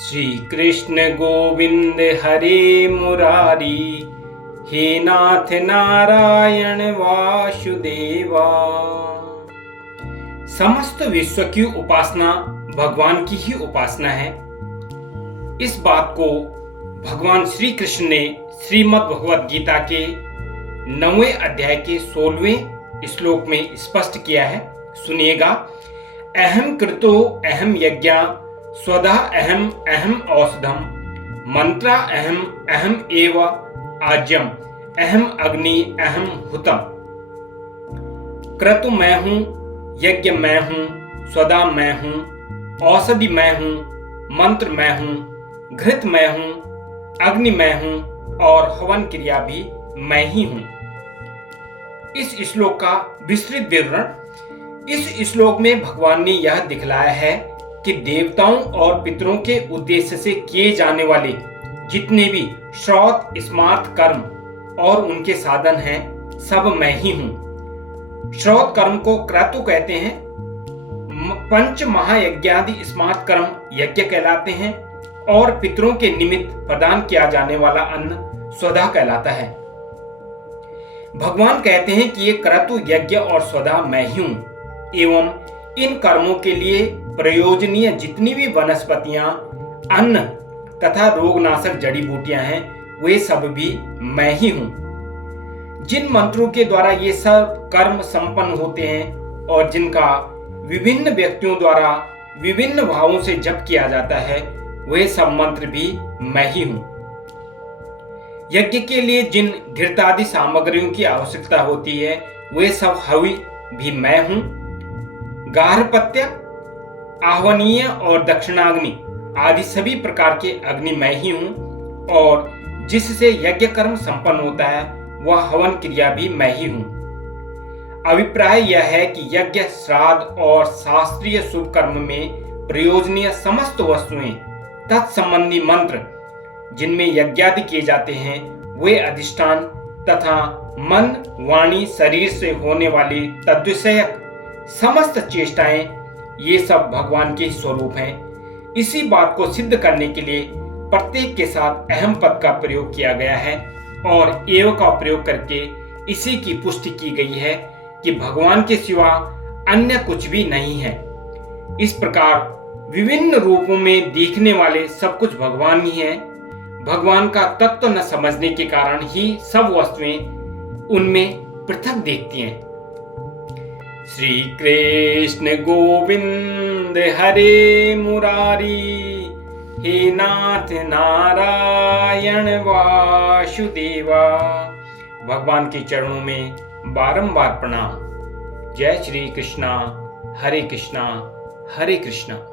श्री कृष्ण गोविंद हरे मुरारी, हे नाथ नारायण वासुदेवा। समस्त विश्व की उपासना भगवान की ही उपासना है। इस बात को भगवान श्री कृष्ण ने श्रीमद् भगवद गीता के 9वें अध्याय के 16वें श्लोक में स्पष्ट किया है। सुनिएगा। अहम कृतो अहम यज्ञ स्वधा अहम अहम औषधम मंत्रा अहम अहम एव आज्यम अहम अग्नि अहम हुतम। क्रतु मैं हूं, यज्ञ मैं हूं, स्वधा मैं हूं, औषधि मैं हूं, मंत्र मैं हूं, घृत मैं हूं, अग्नि मैं हूं और हवन क्रिया भी मैं ही हूं। इस श्लोक का विस्तृत विवरण। इस श्लोक में भगवान ने यह दिखलाया है कि देवताओं और पितरों के उद्देश्य से किए जाने वाले जितने भी श्रौत स्मार्त कर्म और उनके साधन हैं, सब मैं ही हूं। श्रौत कर्म को क्रतु कहते हैं। पंच महायज्ञादि स्मार्त कर्म यज्ञ कहलाते हैं और पितरों के निमित्त प्रदान किया जाने वाला अन्न स्वधा कहलाता है। भगवान कहते हैं कि ये क्रतु यज्ञ और स्वधा मैं ही हूं एवं इन कर्मों के लिए प्रयोजनीय जितनी भी वनस्पतियां, अन्न तथा रोगनाशक जड़ी बूटियां हैं, वे सब भी मैं ही हूं। जिन मंत्रों के द्वारा ये सब कर्म संपन्न होते हैं और जिनका विभिन्न व्यक्तियों द्वारा विभिन्न भावों से जप किया जाता है, वे सब मंत्र भी मैं ही हूं। यज्ञ के लिए जिन घृतादि सामग्रियों की आवश्यकता होती है, वे सब हवि भी मैं हूं। गार्हपत्य, आह्वनीय और दक्षिणाग्नि आदि सभी प्रकार के अग्नि मैं ही हूं और जिससे यज्ञ कर्म संपन्न होता है वह हवन क्रिया भी मैं ही हूं। अभिप्राय यह है कि यज्ञ, श्राद्ध और शास्त्रीय शुभ कर्म में प्रयोजनीय समस्त वस्तुएं, तत्संबंधी मंत्र जिनमें यज्ञादि किए जाते हैं, वे अधिष्ठान तथा मन, वाणी, शरीर से होने वाली तद्विषयक समस्त चेष्टाएं, ये सब भगवान के स्वरूप हैं। इसी बात को सिद्ध करने के लिए प्रत्येक के साथ अहम पद का प्रयोग किया गया है और एव का प्रयोग करके इसी की पुष्टि की गई है कि भगवान के सिवा अन्य कुछ भी नहीं है। इस प्रकार विभिन्न रूपों में दिखने वाले सब कुछ भगवान ही है। भगवान का तत्व न समझने के कारण ही सब वस्तुएं उनमें पृथक दिखती हैं। श्री कृष्ण गोविंद हरे मुरारी, हे नाथ नारायण वासुदेवा। भगवान के चरणों में बारंबार प्रणाम। जय श्री कृष्णा, हरे कृष्णा, हरे कृष्णा।